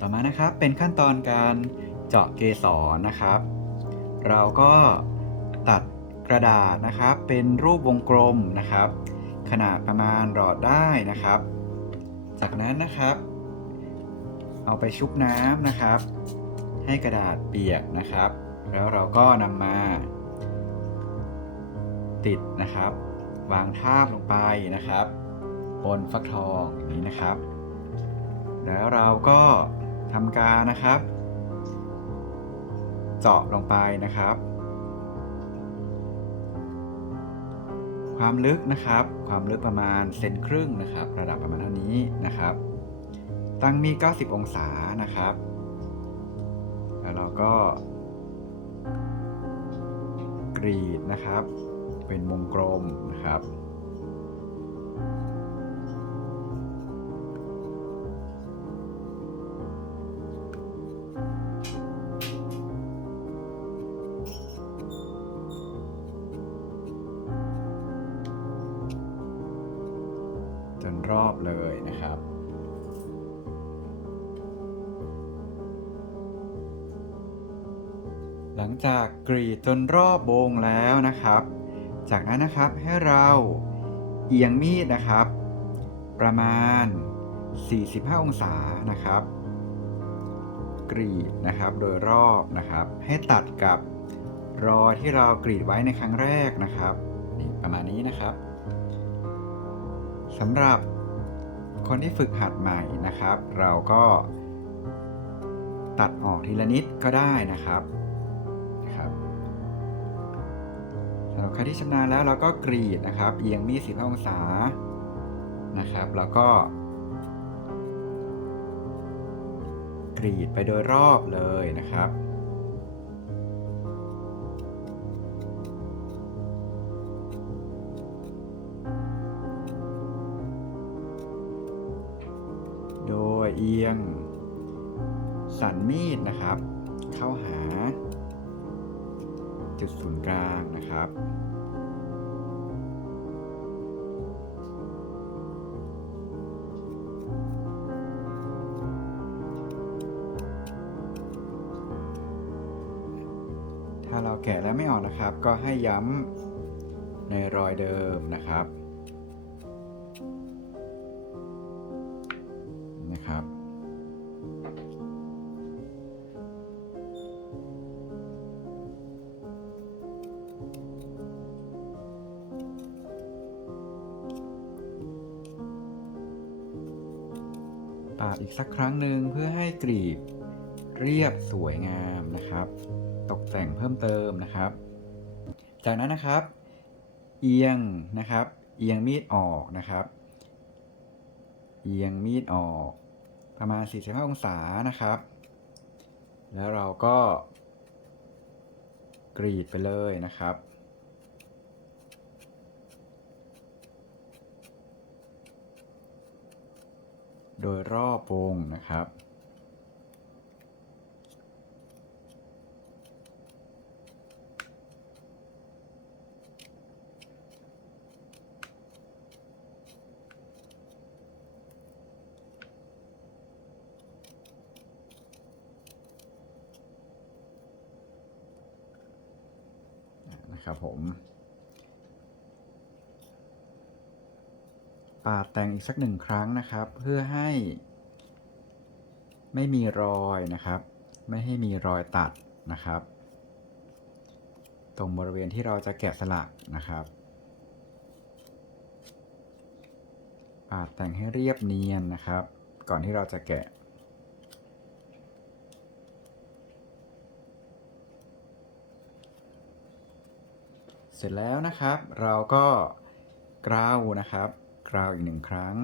ต่อมานะครับเป็นขั้นตอนการเจาะเกสรนะครับ เราก็ตัดกระดาษนะครับ เป็นรูปวงกลมนะครับ ขนาดประมาณหลอดได้นะครับ จากนั้นนะครับ เอาไปชุบน้ำนะครับ ให้กระดาษเปียกนะครับ แล้วเราก็นำมาติดนะครับ วางทาบลงไปนะครับบนฟักทองอย่างนี้นะครับ แล้วเราก็ ทำการนะครับ เจาะลงไปนะครับ ความลึกนะครับ ความลึกประมาณเซนครึ่งนะครับ ระดับประมาณเท่านี้นะครับ ตั้งมีด90 องศานะครับ แล้วเราก็ กรีดนะครับ เป็นวงกลมนะครับ จนรอบวงแล้วนะครับ จากนั้นนะครับให้เราเอียงมีดนะครับ ประมาณ 45 องศานะครับ กรีดนะครับโดยรอบนะครับ ให้ตัดกับรอที่เรากรีดไว้ในครั้งแรกนะครับนี่ประมาณนี้นะครับสำหรับคนที่ฝึกหัดใหม่นะครับ เราก็ตัดออกทีละนิดก็ได้นะครับ สำหรับใครที่ชำนาญแล้วเราก็กรีดนะครับ เอียงมีด15องศานะครับ แล้วก็ กรีดไปโดยรอบเลยนะครับโดยเอียง สันมีดนะครับ เข้าหา จุดศูนย์กลางนะครับ ถ้าเราแกะแล้วไม่ออกนะครับ ก็ให้ย้ำในรอยเดิมนะครับ สักครั้งหนึ่งเพื่อให้กรีบเรียบสวยงามนะครับ ตกแต่งเพิ่มเติมนะครับ จากนั้นนะครับ เอียงนะครับ เอียงมีดออกนะครับ เอียงมีดออกประมาณ 45 องศานะครับ แล้วเราก็กรีดไปเลยนะครับ โดยรอบวงนะครับ นะครับผม ปาดแต่งอีกสักหนึ่งครั้งนะครับ เพื่อให้ ไม่มีรอยนะครับ ไม่ให้มีรอยตัดนะครับ ตรงบริเวณที่เราจะแกะสลักนะครับ ปาดแต่งให้เรียบเนียนนะครับ ก่อนที่เราจะแกะเสร็จแล้วนะครับ เราก็กราวนะครับ กราวอีกหนึ่งครั้ง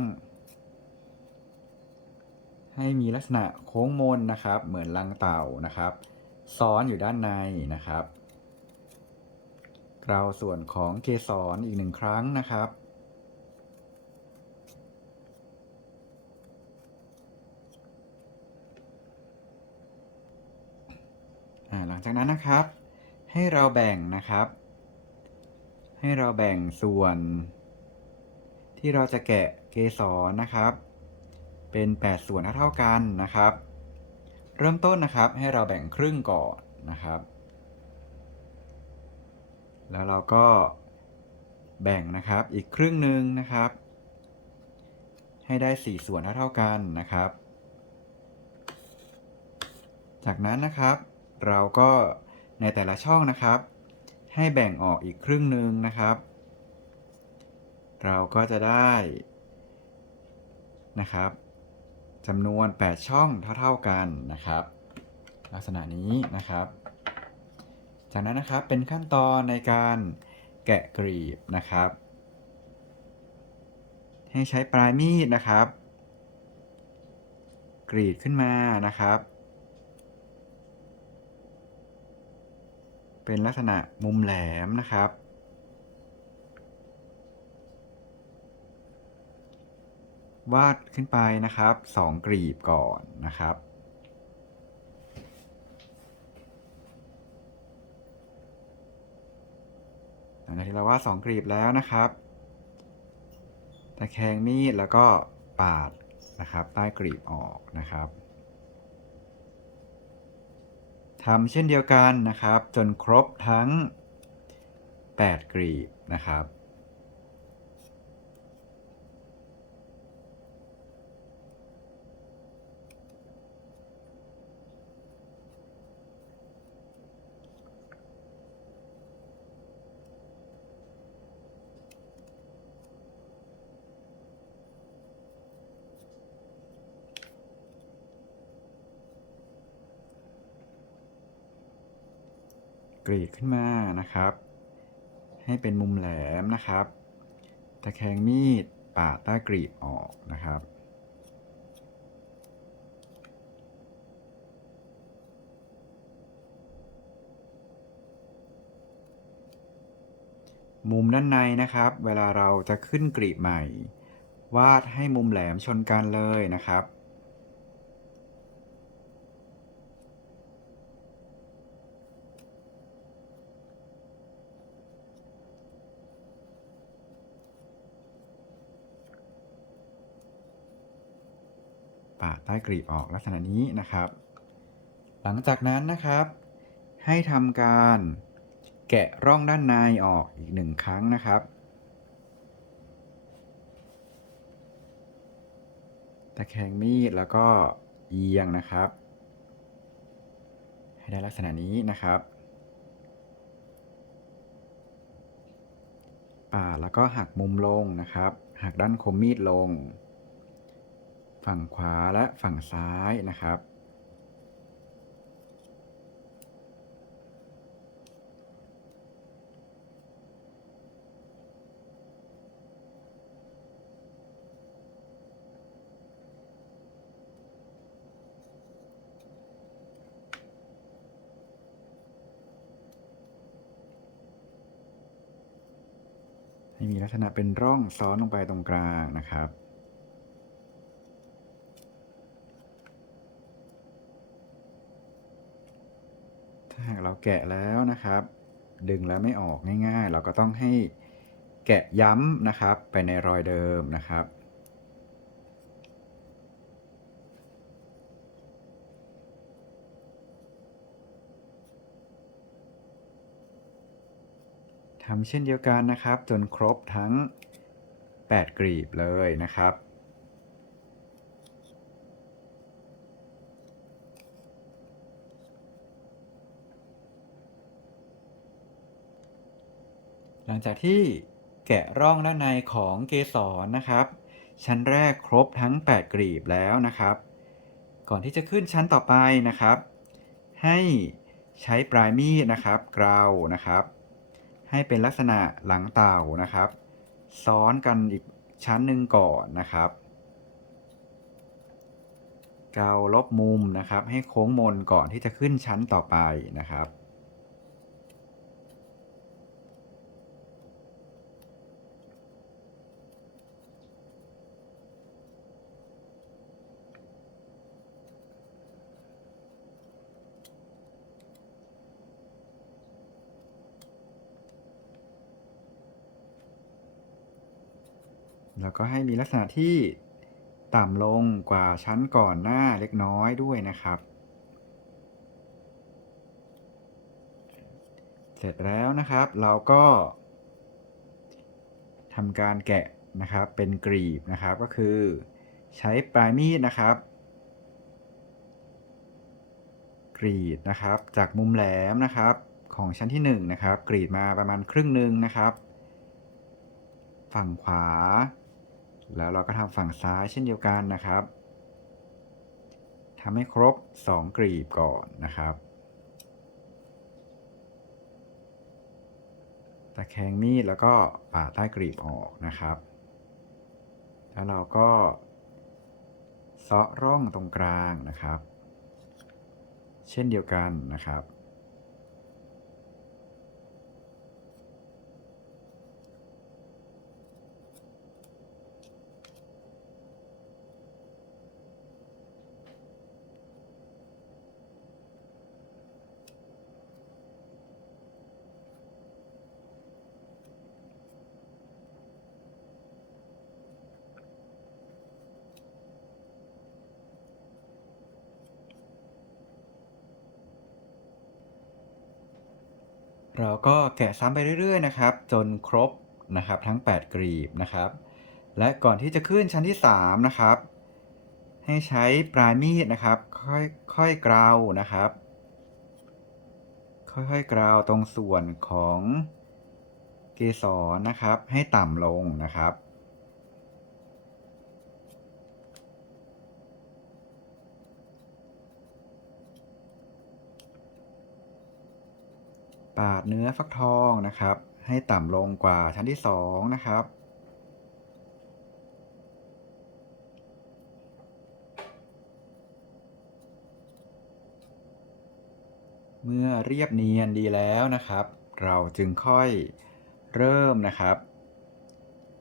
ให้มีลักษณะโค้งมนนะครับ เหมือนลังเต่านะครับ ซ้อนอยู่ด้านในนะครับกราวส่วนของเกสรอีกหนึ่งครั้งนะครับหลังจากนั้นนะครับ ให้เราแบ่งนะครับ ให้เราแบ่งส่วน ที่เราจะแกะเกสรนะครับ เป็น 8 ส่วนเท่ากันนะครับ เริ่มต้นนะครับให้เราแบ่งครึ่งก่อนนะครับ แล้วเราก็แบ่งนะครับอีกครึ่งหนึ่งนะครับ ให้ได้ 4 ส่วนเท่ากันนะครับ จากนั้นนะครับเราก็ในแต่ละช่องนะครับ ให้แบ่งออกอีกครึ่งหนึ่งนะครับ เราก็จะได้นะครับจำนวน 8 ช่องเท่า ๆกันนะครับ ลักษณะนี้นะครับ จากนั้นนะครับเป็นขั้นตอนในการแกะกรีบนะครับ ให้ใช้ปลายมีดนะครับ กรีดขึ้นมานะครับ เป็นลักษณะมุมแหลมนะครับ วาดขึ้นไปนะครับสองกรีบก่อนนะครับ หลังจากที่เราวาดสองกรีบแล้วนะครับ ตะแคงมีดแล้วก็ปาดนะครับใต้กรีบออกนะครับทำเช่นเดียวกันนะครับ จนครบทั้ง 8 กรีบนะครับ กรีดขึ้นมานะครับ ให้เป็นมุมแหลมนะครับ ตะแคงมีดปาดใต้กรีบออกนะครับ มุมด้านในนะครับ เวลาเราจะขึ้นกรีบใหม่ วาดให้มุมแหลมชนกันเลยนะครับ ปาดใต้กรีบออกลักษณะนี้นะครับ หลังจากนั้นนะครับ ให้ทำการแกะร่องด้านในออกอีกหนึ่งครั้งนะครับ ตะแคงมีดแล้วก็เอียงนะครับ ให้ได้ลักษณะนี้นะครับปาดแล้วก็หักมุมลงนะครับ หักด้านคมมีดลง ฝั่งขวาและฝั่งซ้ายนะครับ ให้มีลักษณะเป็นร่องซ้อนลงไปตรงกลางนะครับ ถ้าหากเรา แกะแล้วนะครับ ดึงแล้วไม่ออกง่ายๆ เราก็ต้องให้แกะย้ำนะครับ ไปในรอยเดิมนะครับ ทำเช่นเดียวกันนะครับ จนครบทั้ง 8 กรีบเลยนะครับ หลังจากที่แกะร่องด้านในของเกสรนะครับ ชั้นแรกครบทั้ง 8กรีบแล้วนะครับ ก่อนที่จะขึ้นชั้นต่อไปนะครับ ให้ใช้ปลายมีดนะครับกลานะครับ ให้เป็นลักษณะหลังเต่านะครับ ซ้อนกันอีกชั้นหนึ่งก่อนนะครับเกาลบมุมนะครับ ให้โค้งมนก่อนที่จะขึ้นชั้นต่อไปนะครับ แล้วก็ให้มีลักษณะที่ต่ำลงกว่าชั้นก่อนหน้าเล็กน้อยด้วยนะครับ เสร็จแล้วนะครับเราก็ทำการแกะนะครับเป็นกรีบนะครับก็คือ ใช้ปลายมีดนะครับ กรีดนะครับ จากมุมแหลมนะครับของชั้นที่1นนะครับ กรีดมาประมาณครึ่งหนึ่งนะครับ ฝั่งขวา แล้วเราก็ทำฝั่งซ้ายเช่นเดียวกันนะครับทำให้ครบ 2 กรีบก่อนนะครับตะแคงมีดแล้วก็ปาดใต้กรีบออกนะครับ แล้วเราก็เซาะร่องตรงกลางนะครับ เช่นเดียวกันนะครับ เราก็แกะซ้ำไปเรื่อยๆนะครับ จนครบนะครับทั้ง 8 กรีบนะครับ และก่อนที่จะขึ้นชั้นที่ 3 นะครับ ให้ใช้ปลายมีดนะครับ ค่อยๆกราวนะครับ ค่อยๆกราวตรงส่วนของเกสรนะครับ ให้ต่ำลงนะครับ ปาดเนื้อฟักทองนะครับ ให้ต่ำลงกว่าชั้นที่2นะครับ เมื่อเรียบเนียนดีแล้วนะครับ เราจึงค่อยเริ่มนะครับ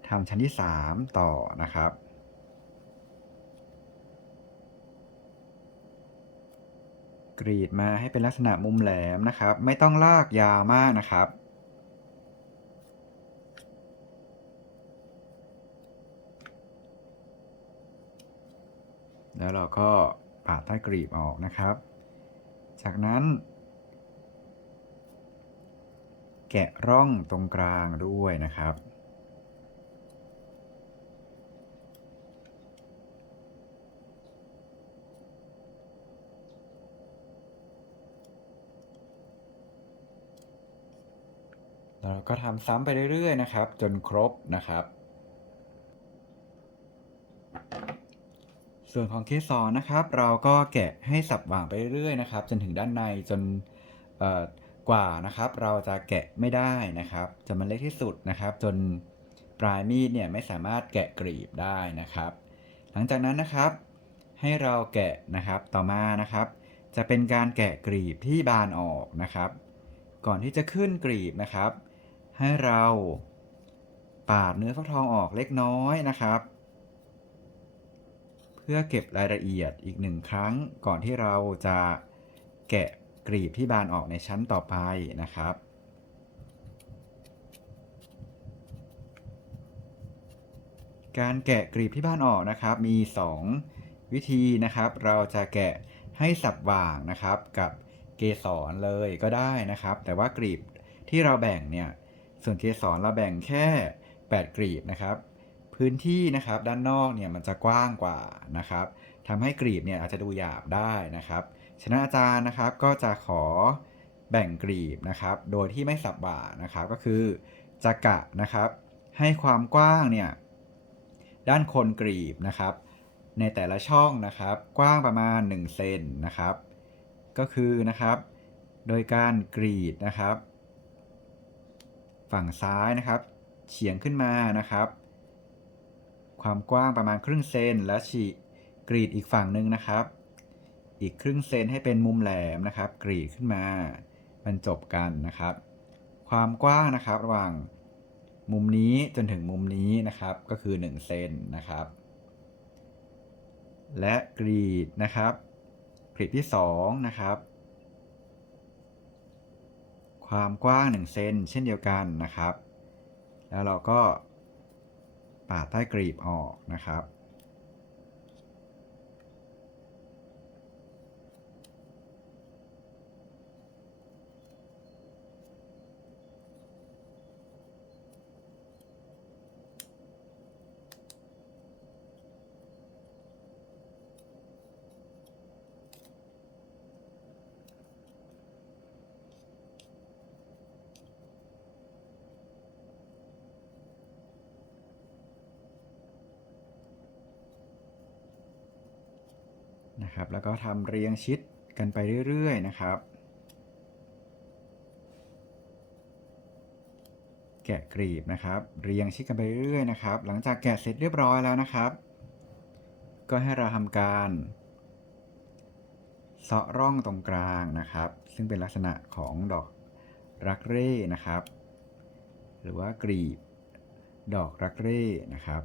ทำชั้นที่ 3 ต่อนะครับ กรีดมาให้เป็นลักษณะมุมแหลมนะครับ ไม่ต้องลากยาวมากนะครับ แล้วเราก็ปาดใต้กรีบออกนะครับ จากนั้น แกะร่องตรงกลางด้วยนะครับ แล้วเรา ก็ทำซ้ำไปเรื่อย ๆ นะครับ จนครบนะครับ ส่วนของเกสรนะครับ เราก็แกะให้สับหว่างไปเรื่อยๆนะครับ จนถึงด้านในจนกว่านะครับ เราจะแกะไม่ได้นะครับจนมันเล็กที่สุดนะครับ จนปลายมีดเนี่ยไม่สามารถแกะกรีบได้นะครับ หลังจากนั้นนะครับ ให้เราแกะนะครับต่อมานะครับ จะเป็นการแกะกรีบที่บานออกนะครับ ก่อนที่จะขึ้นกรีบนะครับ ให้เราปาดเนื้อฟักทองออกเล็กน้อยนะครับ เพื่อเก็บรายละเอียดอีกหนึ่งครั้งก่อนที่เราจะแกะกรีบที่บานออกในชั้นต่อไปนะครับการแกะกรีบที่บานออกนะครับมี 2 วิธีนะครับ เราจะแกะให้สับว่างนะครับ กับเกสรเลยก็ได้นะครับ แต่ว่ากรีบที่เราแบ่งเนี่ย ส่วนเกสรเราแบ่งแค่ 8 กรีบนะครับ พื้นที่นะครับด้านนอกเนี่ยมันจะกว้างกว่านะครับทำให้กรีบเนี่ยอาจจะดูหยาบได้นะครับฉะนั้นอาจารย์นะครับก็จะขอแบ่งกรีบนะครับ โดยที่ไม่สับบ่านะครับ ก็คือจะกะนะครับ ให้ความกว้างเนี่ยด้านคนกรีบนะครับ ในแต่ละช่องนะครับ กว้างประมาณ1เซนนะครับ ก็คือนะครับ โดยการกรีดนะครับ ฝั่งซ้ายนะครับ เฉียงขึ้นมานะครับ ความกว้างประมาณครึ่งเซนและฉีกกรีดอีกฝั่งหนึ่งนะครับ อีกครึ่งเซนให้เป็นมุมแหลมนะครับ กรีดขึ้นมาบรรจบกันนะครับ ความกว้างนะครับระหว่างมุมนี้จนถึงมุมนี้นะครับ ก็คือ1เซนนะครับ และกรีดนะครับกรีดที่2นะครับ ความกว้าง1เซนเช่นเดียวกันนะครับ แล้วเราก็ปาดใต้กรีบออกนะครับ ทำเรียงชิดกันไปเรื่อย ๆ นะครับ แกะกรีบนะครับ เรียงชิดกันไปเรื่อยๆนะครับ หลังจากแกะเสร็จเรียบร้อยแล้วนะครับ ก็ให้เราทำการเซาะร่องตรงกลางนะครับ ซึ่งเป็นลักษณะของดอกรักเร่นะครับ หรือว่ากรีบ ดอกรักเร่นะครับ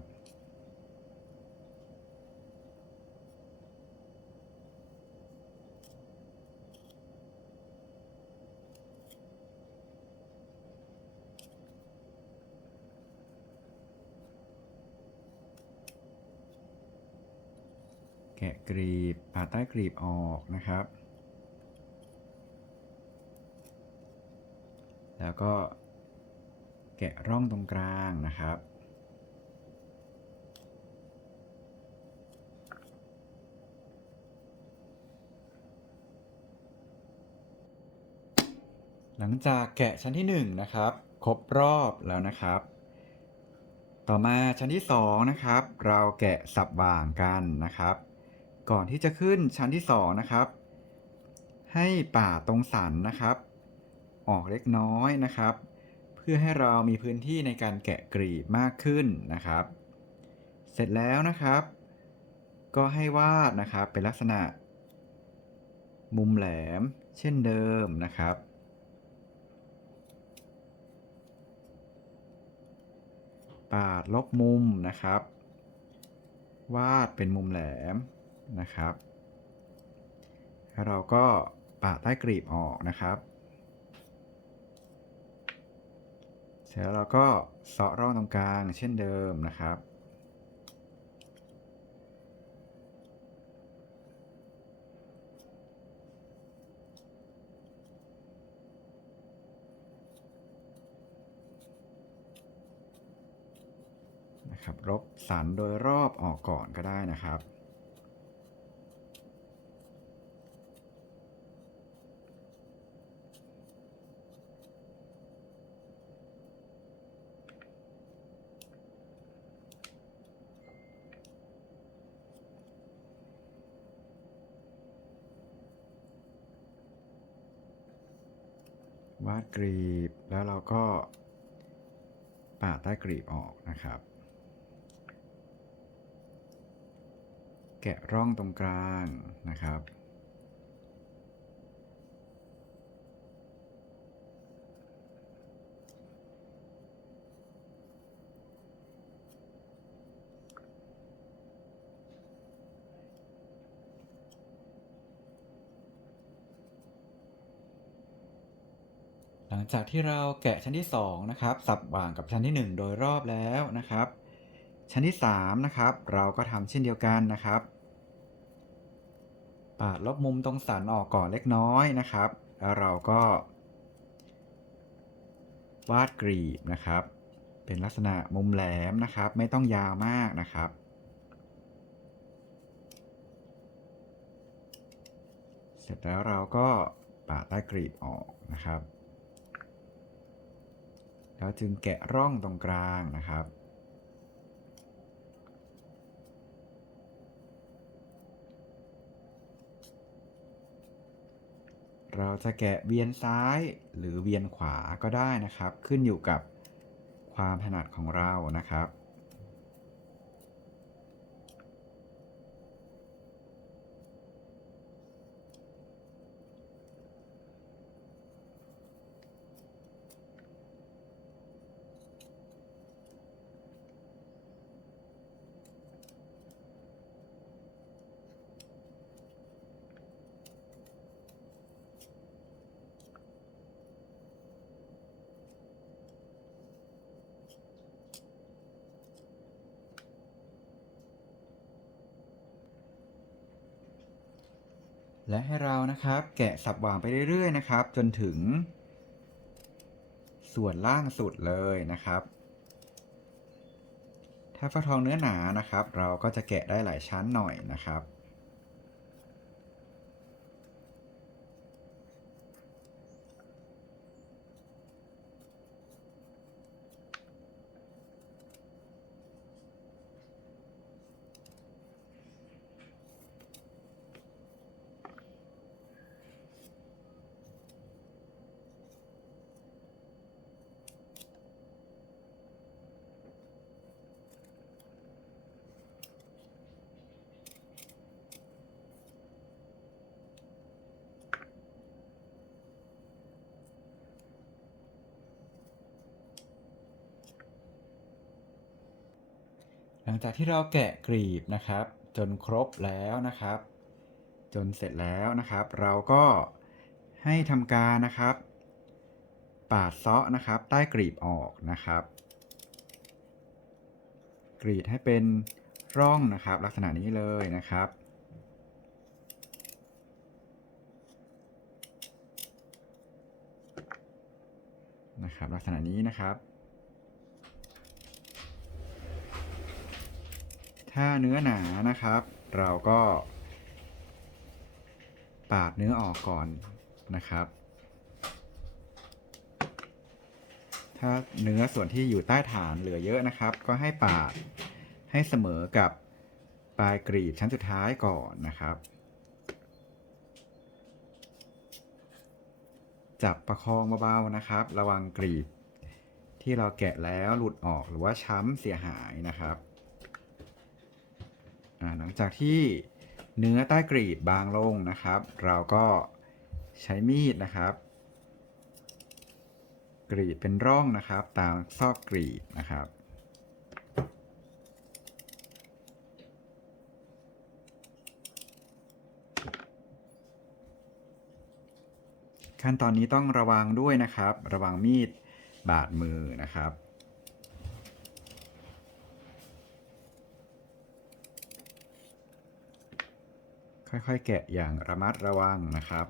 แกะกรีบผ่าใต้กรีบออกนะครับ แล้วก็แกะร่องตรงกลางนะครับ หลังจากแกะชั้นที่1นนะครับ ครบรอบแล้วนะครับ ต่อมาชั้นที่2นะครับ เราแกะสับว่างกันนะครับ ก่อนที่จะขึ้นชั้นที่2นะครับ ให้ป่าตรงสันนะครับ ออกเล็กน้อยนะครับ เพื่อให้เรามีพื้นที่ในการแกะกรีบมากขึ้นนะครับ เสร็จแล้วนะครับ ก็ให้วาดนะครับเป็นลักษณะ มุมแหลม เช่นเดิมนะครับปาดลบมุมนะครับ วาดเป็นมุมแหลม นะครับแล้วเราก็ปาดใต้กรีบออกนะครับ เสร็จแล้วเราก็เสาะร่องตรงกลางเช่นเดิมนะครับ นะครับ ลบสันโดยรอบออกก่อนก็ได้นะครับ วาดกรีบ แล้วเราก็ปาดใต้กรีบออกนะครับ แกะร่องตรงกลางนะครับ จากที่เราแกะชั้นที่2นะครับสับว่างกับชั้นที่ 1 โดยรอบแล้วนะครับ ชั้นที่3นะครับเราก็ทำเช่นเดียวกันนะครับปาดลบมุมตรงสันออกก่อนเล็กน้อยนะครับ แล้วเราก็ วาดกรีบนะครับ เป็นลักษณะมุมแหลมนะครับ ไม่ต้องยาวมากนะครับเสร็จแล้วเราก็ปาดใต้กรีบออกนะครับ แล้วจึงแกะร่องตรงกลางนะครับ เราจะแกะเวียนซ้ายหรือเวียนขวาก็ได้นะครับ ขึ้นอยู่กับความถนัดของเรานะครับ และให้เรานะครับแกะสับวางไปเรื่อยๆนะครับ จนถึง ส่วนล่างสุดเลยนะครับ ถ้าฟักทองเนื้อหนานะครับ เราก็จะแกะได้หลายชั้นหน่อยนะครับ ลังจากที่เราแกะกลีบนะครับ จนครบแล้วนะครับ จนเสร็จแล้วนะครับ เราก็ให้ทำการนะครับ ปาดเซาะนะครับ ใต้กลีบออกนะครับ กรีดให้เป็นร่องนะครับ ลักษณะนี้เลยนะครับนะครับ ลักษณะนี้นะครับ ถ้าเนื้อหนานะครับ เราก็ ปาดเนื้อออกก่อนนะครับ ถ้าเนื้อส่วนที่อยู่ใต้ฐานเหลือเยอะนะครับ ก็ให้ปาดให้เสมอกับปลายกรีบชั้นสุดท้ายก่อนนะครับ จับประคองเบาๆนะครับ ระวังกรีบที่เราแกะแล้วหลุดออกหรือว่าช้ำเสียหายนะครับ หลังจากที่เนื้อใต้กรีบบางลงนะครับ เราก็ใช้มีดนะครับ กรีดเป็นร่องนะครับ ตามซอกกรีดนะครับขั้นตอนนี้ต้องระวังด้วยนะครับ ระวังมีดบาดมือนะครับ ค่อยๆ แกะอย่างระมัดระวังนะครับ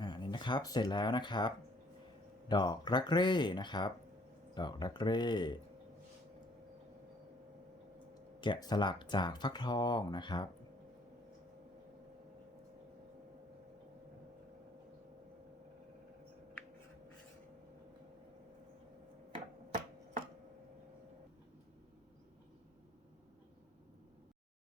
อ่านี่ นะครับ เสร็จแล้วนะครับ ดอกรักเร่นะครับ ดอกรักเร่แกะสลักจากฟักทองนะครับ